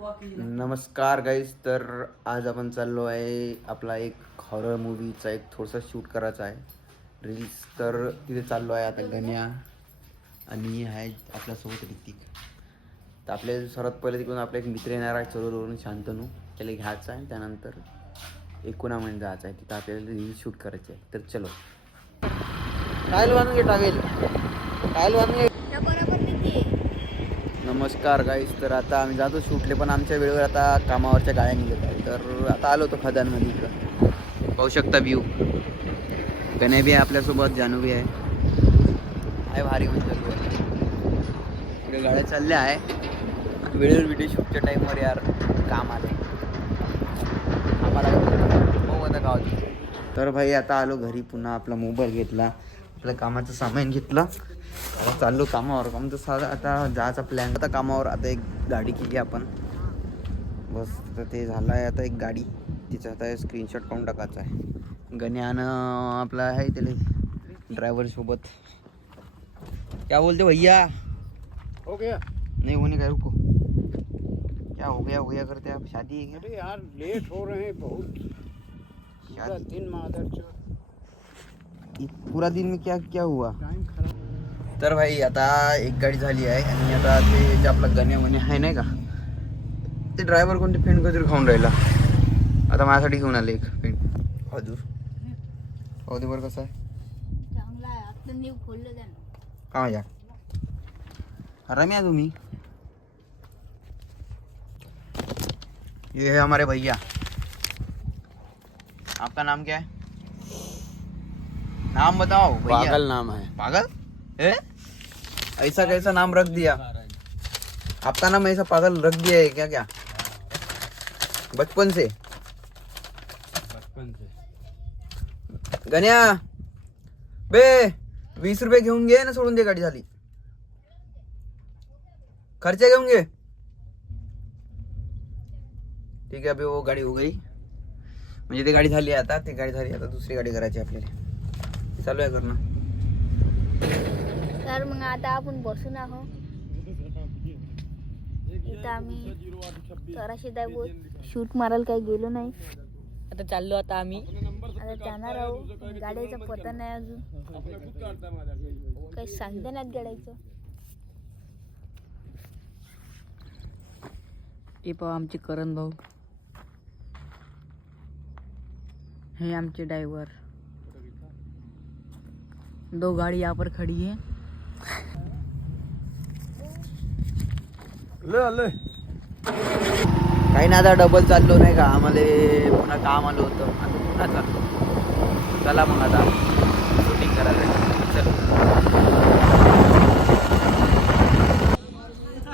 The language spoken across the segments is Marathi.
नमस्कार गाईज. तर आज आपण चाललो आहे आपला एक हॉरर मूवीचा एक थोडासा शूट करायचा आहे रील्स. तर तिथे चाललो आहे आता गण्या आणि आहे आपल्यासोबत ऋतिक. तर आपल्या सर्वात पहिले तिकडून आपला एक मित्र येणार आहे चरोवरून, शांतनू. त्याला घ्यायचा आहे, त्यानंतर एकुणामध्ये जायचं आहे. तिथं आपल्याला रील्स शूट करायचे आहे. तर चलो. टायल बांधून टावेल टायल बांधून. नमस्कार गाईस. तर आता आम्ही जातो शूटले, पण आमच्या वेळेवर आता कामावरच्या गाड्या निघत आहे. तर आता आलो होतो खदानमध्ये. इकडं पाहू शकता व्ह्यू. गण्या बी आहे आपल्यासोबत, जानू बी आहे. आहे भारी म्हणजे इकडे गाड्या चालल्या आहे वेळेवर. व्हिडिओ शूटच्या टाईमवर यार काम आले आम्हाला. हो आता गावात. तर भाई आता आलो घरी. पुन्हा आपला मोबाईल घेतला, आपलं कामाचं सामान घेतलं, चाललो कामावर. आमचं साधा आता जायचा प्लॅन आता कामावर. आता एक गाडी केली आपण बस. तर ते झालं आहे आता एक गाडी. तिचा आता स्क्रीनशॉट काढून टाकायचा आहे. गण्यानं आपला आहे त्याला ड्रायव्हरसोबत. क्या बोलते भैया? हो गया नहीं होने का, रुको. क्या हो गया करते आप? शादी है क्या? अरे यार लेट हो रहे हैं बहुत. पूरा दिन मादर पूरा दिन में क्या क्या हुआ? टाइम खराब. तर भाई आता एक गाडी झाली आहे आणि आता ते जे आपला गण्या म्हणे आहे नाही का, ते ड्रायव्हर कोणते पेंट कधी खाऊन राहिला. आता माझ्यासाठी घेऊन आले एक पेंट. हजूर हो दे बरं. कसं आहे? चांगला आहे. आता न्यू खोललं त्यानं. का या रम्या तुम्ही? ये है हमारे भैया. आपका नाम क्या है? नाम बताओ भैया. पागल नाम है. पागल है? ऐसा कैसा नाम रख दिया? आपका नाम ऐसा पागल रख दिया है क्या? क्या बचपन से? गण्या बे 20 रुपये घेऊन घे ना, सोडून दे. गाडी झाली. खर्चे घेऊन घे. ठीक आहे. अभी वो गाडी हो गई. म्हणजे ती गाडी झाली आता. ती गाडी झाली आता दुसरी गाडी करायची आपल्याला. चालू आहे करणं. तर मग आता आपण बसून आहो इथं. आम्ही तराशी दाबो शूट मारायला काही गेलो नाही. आता चाललो आता आम्ही. आता जाणार आहो. गाड्याचा पत्ता नाही अजून. काही सांगता नाहीत गाड्याचं. हे पाहू आमचे करण भाऊ. हे आमचे ड्राइवर. दो गाड़ी यहाँ पर खड़ी है. ले काही ना आता डबल चाललो नाही का, आम्हाला पुन्हा काम आलं होतं. आता पुन्हा चाललो. चला मग आता शूटिंग करायला. चलो.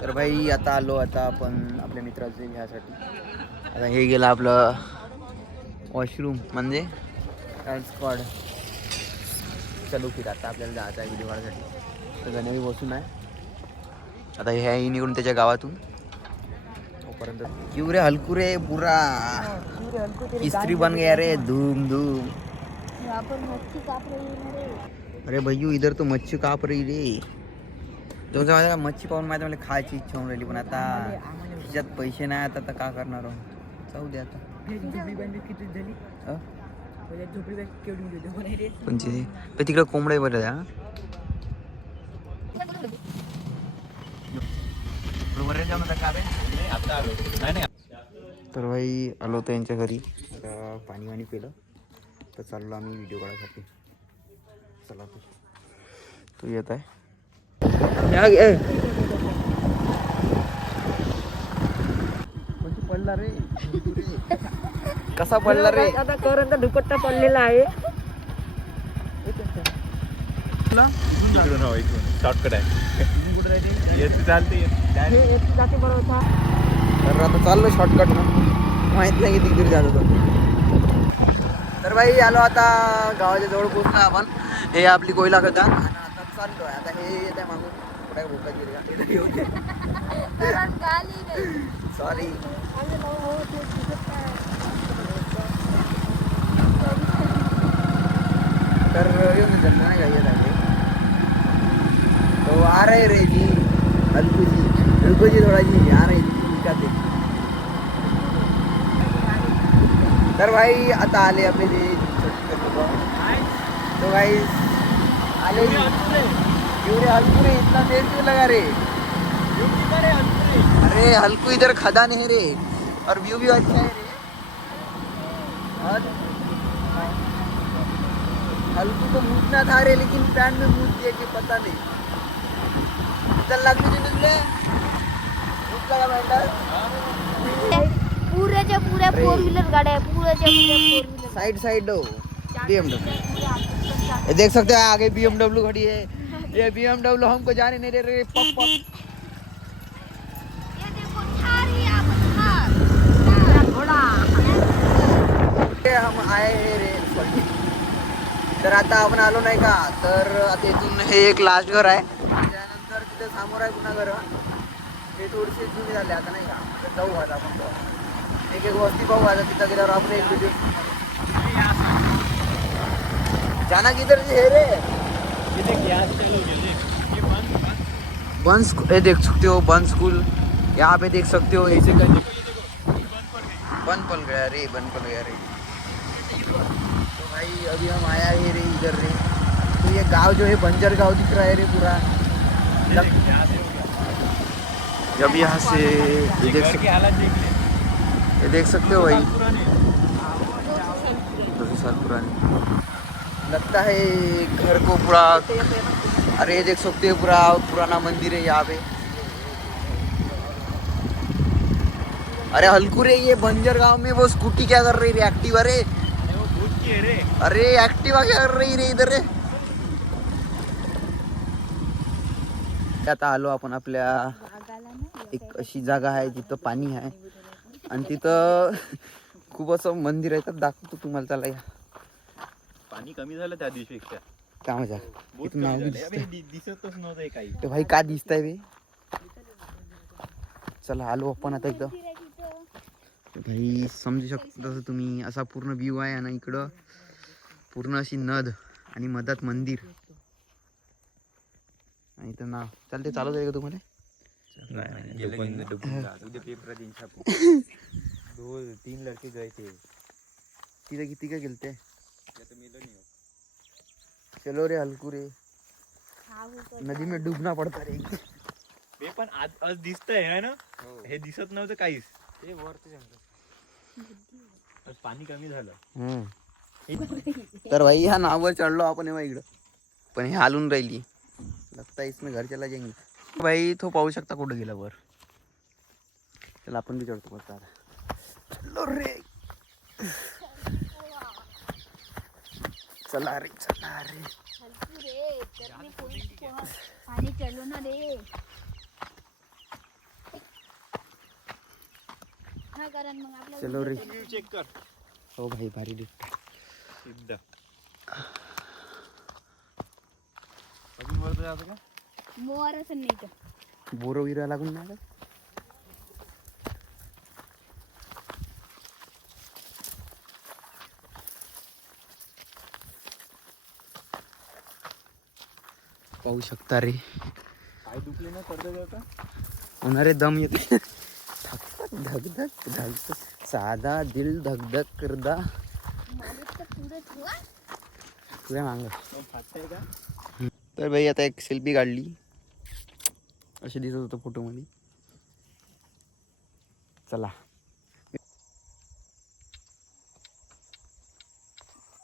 तर भाई आता आलो आता आपण आपल्या मित्राचे ह्यासाठी. आता हे गेलं आपलं वॉशरूम म्हणजे डान्स स्क्वॉड. चलो फिर आता आपल्याला जायचं आहे व्हिडिओ काढायसाठी. तर गण्यावी बसून आहे आता. हे आहे निघून त्याच्या गावातून तोपर्यंत. क्यों रे हलकू रे बुरा इस्त्री बन गया रे. धूम धूम. यहाँ पर मच्छी काप रही है रे. अरे भैयू इधर तो मच्छी काप रही रे. तुमचं माझ्या मच्छी पाहून माहिती मला खायची इच्छा होऊन राहिली, पण आता खिशात पैसे नाही. आता का करणार आहो. जाऊ दे आता. पण तिकडे कोंबडे बरं द्या. तर भाई आलो होतो यांच्या घरी. पाणी वाणी पिलं तर चाललो आम्ही व्हिडिओ काढायसाठी. चला तू येत आहे. पडला रे. कसा पडला रे? आता करणचा दुपट्टा पडलेला आहे. शॉर्टकट आहे. चालते जाते बरोबर. तर आता चाललो शॉर्टकट ना, माहित नाही किती दूर जात होतो. तर भाई आलो आता गावाच्या जवळ पोहोचलो आपण. हे आपली कोयला खदान. आता चाललो आहे. आता हे येत आहे मागून. कुठे भोका गेली सॉरी. तर येऊन जन्म नाही का येत आहे तो आ रहे रे जी. हल्कू जी थोड़ा जी आ रही दिखाते. तर भाई आता आले आपले ते तो भाई आले पूरे हलकुरे इतना देर क्यों लगा रे? अरे हल्कू इधर खदान है रे और व्यू भी अच्छा है रे। और हल्कू को मूतना था रे लेकिन पैंट में मूत दिया कि पता नहीं। चल लग तुझे मूत लगा पैंट। पुऱ्याच्या पुऱ्या फोर व्हीलर गाड्या आहे, पुऱ्याच्या पुऱ्या फोर व्हीलर। साइड साइड दो BMW। ये देख सकते हो आगे BMW खड़ी है। ये BMW हमको जाने नहीं दे रहे। पप पप ये देखो थार ही आप थार घोडा। हम आए हे रे तर आता आपण आलो नाही का तर आता इथून हे एक लास्ट घर आहे त्यानंतर तिथे समोर आहे पुन्हा घर हे थोडीशी जुनी झाली आता नाही का तर जाऊ आता आपण एक वस्ती पाहू आता तिथं गेल्यावर आपण एक व्हिडिओ जाना किधर है रे बंस ये देख सकते हो बंस स्कूल यहाँ पे देख सकते हो ऐसे कर बंद पल गया रे बंद पल गया रे। तो भाई अभी हम आया है रे इधर रे तो ये गांव जो है बंजर गांव दिख रहा है रे पूरा जब यहाँ से ये देख सकते हो भाई 200 साल पुरानी लगता है घर को पूरा। अरे ये देख सकते हो पूरा पुराना मंदिर है यहाँ पे। अरे हल्कू रे ये बंजर गांव में वो स्कूटी क्या कर रही रे एक्टिवा रे अरे एक्टिवा क्या कर रही रे इधर रे। आता आलो आपण आपल्या एक अशी जागा आहे जिथं पाणी आहे आणि तिथं खूप असं मंदिर आहे तर दाखवतो तुम्हाला त्याला या पाणी कमी झालं त्या दिवशीपेक्षा काय मजा इथं नाव बी दिसतंय. दिसतच नव्हतं काही ते भाई काय दिसतंय बे चला आलो आपण आता एकदा भाई समजू शकता तसं तुम्ही असा पूर्ण व्ह्यू आहे आणि इकडं पूर्ण अशी नद आणि मधात मंदिर आणि इथं नाव चालते चालत आहे का तुम्हाला पेपर दिन छापू 2-3 लड़के गए थे तिथे किती काय गेलते चलो रे हलकू रे नदी में डूबना पड़ता रे हे पण आज दिसतंय है ना हे दिसत नव्हतं काहीच ते वरती आज पाणी कमी झालं तर भाई ह्या नावावर चढलो आपण एव्हा इकडं पण हे हालून राहिली लगता है इसमें घर चला जाएंगे भाई तो पाहू शकता कुठं गेला वर चला आपण बी चढतो बघता आता चलो रे चला रे हलकू रे चटणी पाणी चलो ना रे हा कारण मग आपल्या चलो रे व्यू चेक कर हो भाई भारी दिसत एकदा अजून वर जायचं का मोर असं नाही तर बोरो विरा लागून नाही का? पाहू शकता रे पाय दुखले ना पडतं का होणारे दम येते धक धक धक साधा दिल धक धक करदा तुझ्या मांग फाटतंय का तर भाई आता एक सेल्फी काढली असे दिसत होतं फोटोमध्ये चला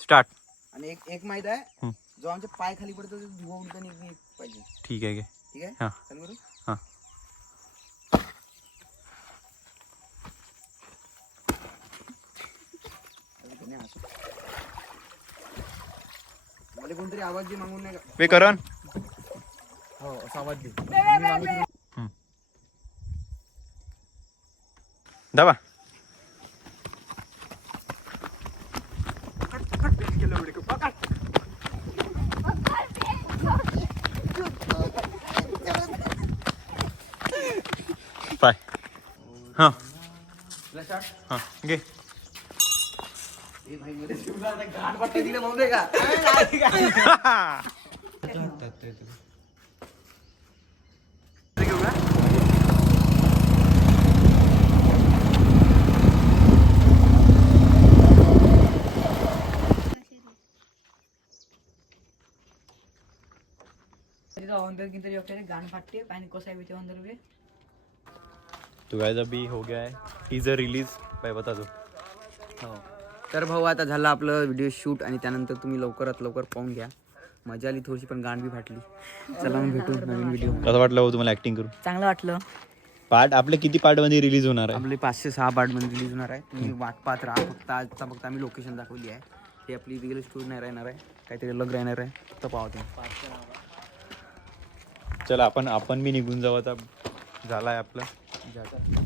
स्टार्ट आणि एक माहित आहे जो आमचे पाय खाली पडतो तो धुवा उडता नाही पाहिजे ठीक आहे ठीक आहे हा. चालू करू हा. मला कोणतरी आवाज दे मागून नाही का वे करण हो असा आवाज दे दाबा पाय हां हां घे घाट पट्टे दिले भाऊ दे का अंदर की तरह अपने गान फाटते पानी कोसा है बीते अंदर भी तो गाइस अभी हो गया है टीजर रिलीज भाई बता दो. हो. तर भाऊ आता झालं आपलं व्हिडिओ शूट आणि त्यानंतर तुम्ही लवकरात लवकर पाहून घ्या. मजा आली थोडीशी पण गांड बी फाटली. चला मग भेटू नवीन व्हिडिओ. कसं वाटलं हो तुम्हाला ऍक्टिंग करून? चांगलं वाटलं. पार्ट आपले किती पार्ट मध्ये रिलीज होणार आहे? आपले 506 पार्टमध्ये रिलीज होणार आहे. तुम्ही वाट पाहत राहा. फक्त आम्ही लोकेशन दाखवली आहे. ही आपली रिअल स्टोरी नाही राहणार आहे, काहीतरी अलग राहणार आहे. फक्त पाहा तुम्ही. चला आपण बी निघून जाऊ आता. झालाय आपलं. जाता.